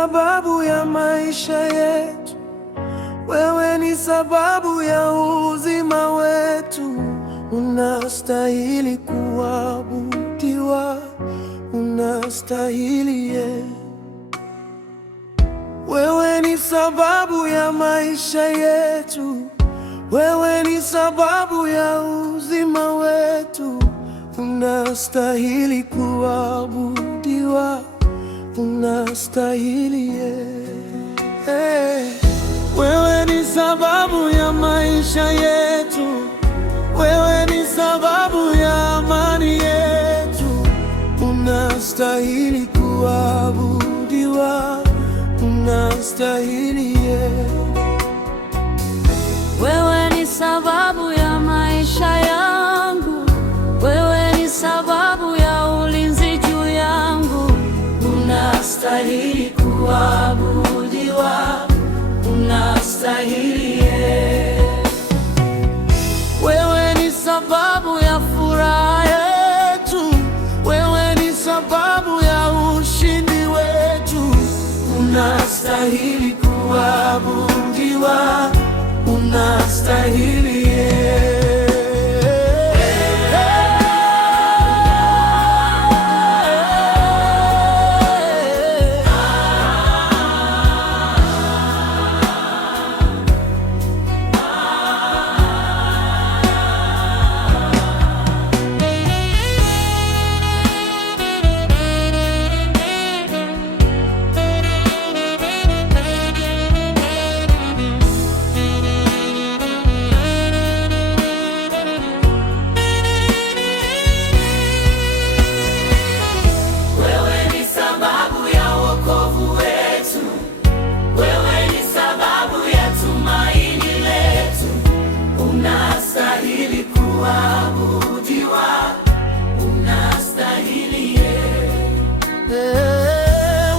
sababu ya maisha yetu, wewe ni sababu ya uzima wetu. Unastahili kuabudiwa, unastahili Wewe ni sababu ya maisha yetu, wewe ni sababu ya uzima wetu. Unastahili kuabudiwa, unastahili Wewe ni sababu ya maisha yetu, wewe ni sababu ya amani yetu. Unastahili kuabudiwa, unastahili Wewe ni sababu ya maisha yangu, wewe ni sababu ya ulinzi juu yangu. Unastahili kuabudiwa, unastahili Wewe ni sababu ya furaha yetu, wewe ni sababu ya ushindi wetu. Unastahili kuabudiwa, unastahili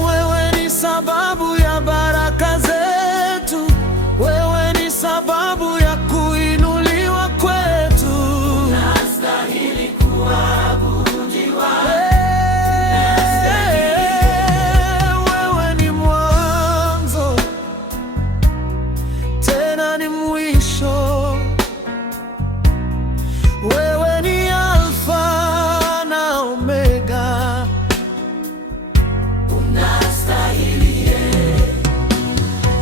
Wewe ni sababu ya baraka zetu, wewe ni sababu ya kuinuliwa kwetu. Unastahili kuabudiwa, wewe ni mwanzo tena ni mwisho. Wewe ni Alfa na Omega.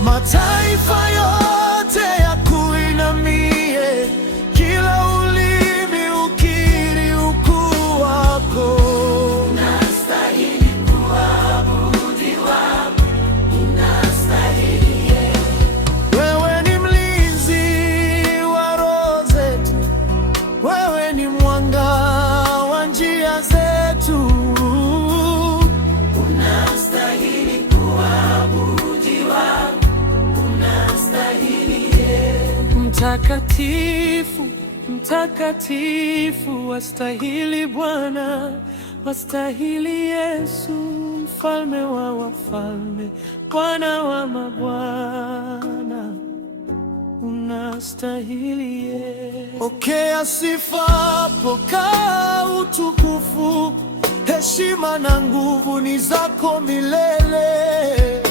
Mataifa yote yakuinamie, kila ulimi ukiri ukuu wako. Unastahili kuabudiwa, unastahili Wewe ni mlinzi wa roho zetu, wewe ni mwanga wa njia zetu. Unastahili kuabudiwa, Mtakatifu, mtakatifu, wastahili Bwana, wastahili Yesu, mfalme wa wafalme, Bwana wa mabwana. Unastahili Pokea sifa, pokea utukufu, heshima na nguvu ni zako milele.